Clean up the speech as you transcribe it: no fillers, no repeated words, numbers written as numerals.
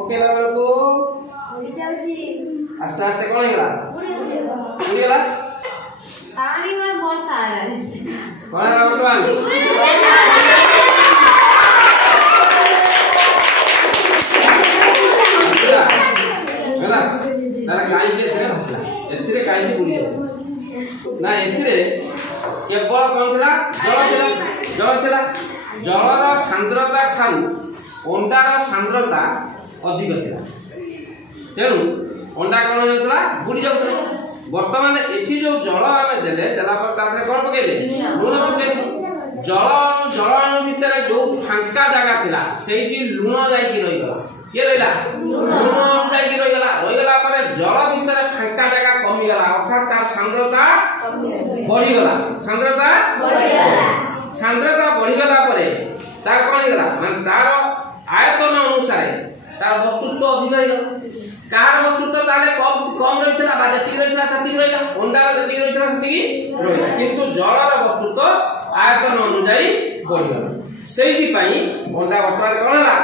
पकेला bell को उड़ी जाउची आस्ते आस्ते कोन हेला उड़ी गेला पानी में वर्षा है कोन हेला वर्तमान हेला तारा काई के थरे भासला एथिरे काई के उड़ी ना एथिरे केवल कोन थिला जलर सांद्रता ठारू अंडार सांद्रता अधिक थिला तेणु अंडा कौन होता बुड़ी जाता बर्तमान एठी जो जल आम देले देला पर तारे कौन पकेले लुण पकेले जल भितर जो फांका जगह थिला सेठी लुण जाई रही गला के रहिला लुण जाई रही गला पर जल भितर फांका जगह कमी गला अर्थात तार सांद्रता बढ़ी गला सांद्रता बढ़ी गला परे तार कौन गला माने तार आयतन अनुसार तार वस्तुत्व अधिक हो गला कार वस्तुत्व ताले कम रहितला बा जति रहितला सति रहिला अंडार जति रहितला सति रहिला किंतु जलर वस्तुत्व आयतन अनुसार बढ़ी गला सेही पई अंडा वर्तमान कोन होला